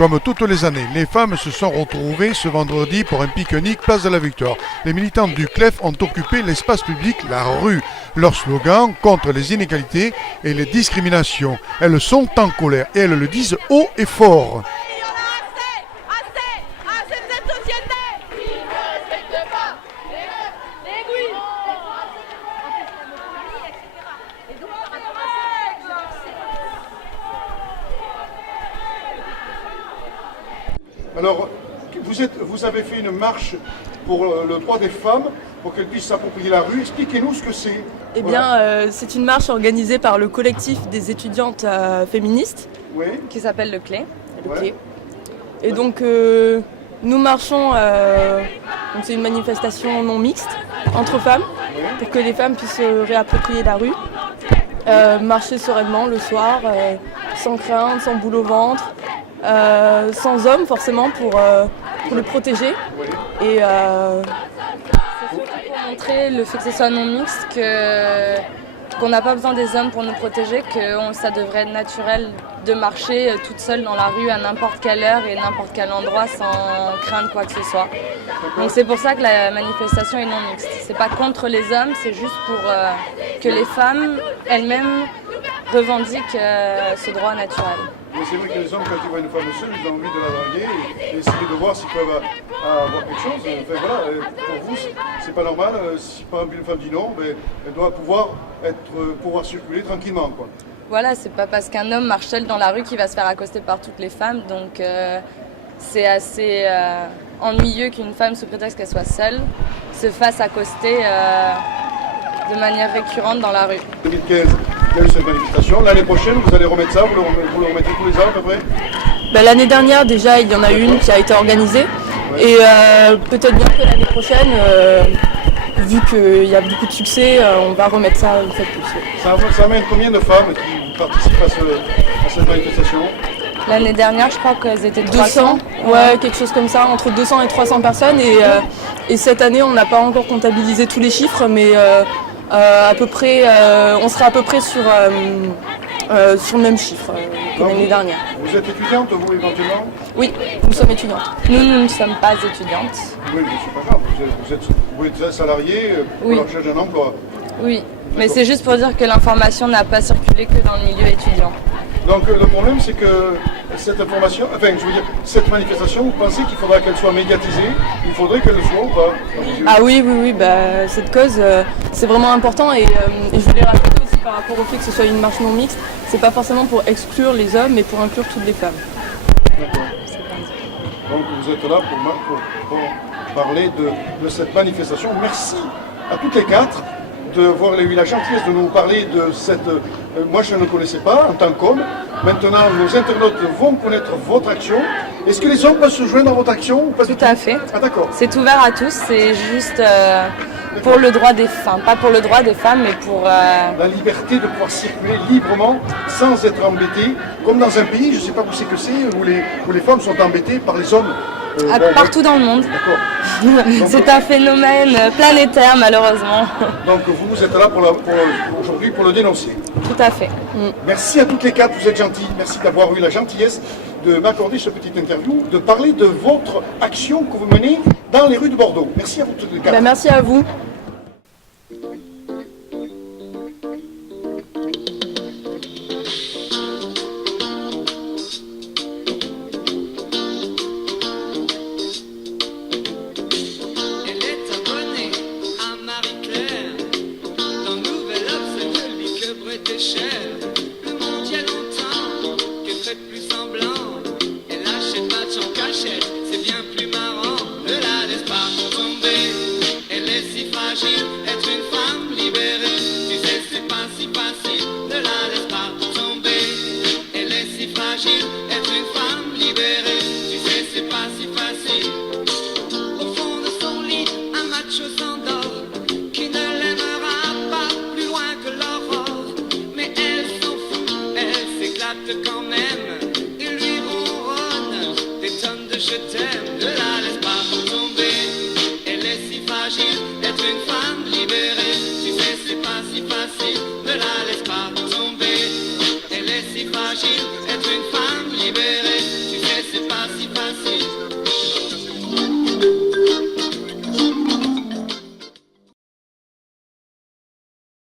Comme toutes les années, les femmes se sont retrouvées ce vendredi pour un pique-nique place de la Victoire. Les militantes du CLEF ont occupé l'espace public, la rue. Leur slogan contre les inégalités et les discriminations. Elles sont en colère et elles le disent haut et fort. Alors, vous avez fait une marche pour le droit des femmes, pour qu'elles puissent s'approprier la rue. Expliquez-nous ce que c'est. Eh bien, c'est une marche organisée par le collectif des étudiantes féministes, Oui. qui s'appelle le CLE. Ouais. Et donc, nous marchons, donc c'est une manifestation non mixte entre femmes, pour que les femmes puissent se réapproprier la rue, marcher sereinement le soir, sans crainte, sans boule au ventre. Sans hommes forcément pour les protéger et c'est surtout pour montrer le fait que ce soit non mixte, qu'on n'a pas besoin des hommes pour nous protéger, que ça devrait être naturel de marcher toute seule dans la rue à n'importe quelle heure et n'importe quel endroit sans craindre quoi que ce soit. Donc c'est pour ça que la manifestation est non mixte. C'est pas contre les hommes, c'est juste pour que les femmes elles-mêmes revendiquent ce droit naturel. Mais c'est vrai que les hommes, quand ils voient une femme seule, ils ont envie de la draguer et essayer de voir s'ils peuvent avoir quelque chose. Enfin voilà, pour vous, c'est pas normal. Si par exemple une femme dit non, ben, elle doit pouvoir circuler tranquillement, quoi. Voilà, c'est pas parce qu'un homme marche seul dans la rue qu'il va se faire accoster par toutes les femmes. Donc c'est assez ennuyeux qu'une femme, sous prétexte qu'elle soit seule, se fasse accoster de manière récurrente dans la rue. 2015, il y a eu cette manifestation. L'année prochaine, vous allez remettre ça, vous le remettez tous les ans à peu près? l'année dernière déjà il y en a une qui a été organisée et peut-être bien que l'année prochaine, vu qu'il y a beaucoup de succès, on va remettre ça une fois de plus. Ça amène combien de femmes qui participent à cette manifestation? L'année dernière, je crois qu'elles étaient 300. Ouais, quelque chose comme ça, entre 200 et 300 personnes et cette année on n'a pas encore comptabilisé tous les chiffres mais à peu près, on sera à peu près sur le même chiffre que l'année dernière. Vous êtes étudiante, vous, éventuellement? Oui, nous sommes étudiantes. Nous ne sommes pas étudiantes. Oui, mais c'est pas grave. Vous êtes salarié pour la recherche d'un emploi. Oui, mais c'est juste pour dire que l'information n'a pas circulé que dans le milieu étudiant. Donc le problème, c'est que cette information, cette manifestation, vous pensez qu'il faudra qu'elle soit médiatisée? Il faudrait qu'elle le soit ou pas? Ah oui, cette cause, c'est vraiment important et je voulais rajouter aussi par rapport au fait que ce soit une marche non mixte, c'est pas forcément pour exclure les hommes, mais pour inclure toutes les femmes. D'accord. Donc vous êtes là pour parler de cette manifestation. Merci à toutes les quatre de voir eu la gentillesse de nous parler de cette... moi je ne connaissais pas en tant qu'homme. Maintenant nos internautes vont connaître votre action. Est-ce que les hommes peuvent se joindre dans votre action ou pas? Tout à fait. Ah d'accord. C'est ouvert à tous, c'est juste pour le droit des femmes. Pas pour le droit des femmes, mais pour... La liberté de pouvoir circuler librement sans être embêté. Comme dans un pays, je ne sais pas où c'est que c'est, où les femmes sont embêtées par les hommes. Partout dans le monde. D'accord. C'est un phénomène planétaire malheureusement. Donc vous êtes là aujourd'hui pour le dénoncer. Tout à fait. Merci à toutes les quatre, vous êtes gentilles. Merci d'avoir eu la gentillesse de m'accorder ce petit interview, de parler de votre action que vous menez dans les rues de Bordeaux. Merci à vous toutes les quatre. Merci à vous. Le monde y a longtemps que fait plus semblant. Elle achète match en cachette, c'est bien plus marrant. Ne la laisse pas tomber, elle est si fragile. Être une femme libérée, tu sais c'est pas si facile. Ne la laisse pas tomber, elle est si fragile. Être une femme libérée, tu sais c'est pas si facile. Au fond de son lit, un macho s'endort, qui ne l'aimera pas plus loin que l'aurore. Mais elle s'en fout, elle s'éclate quand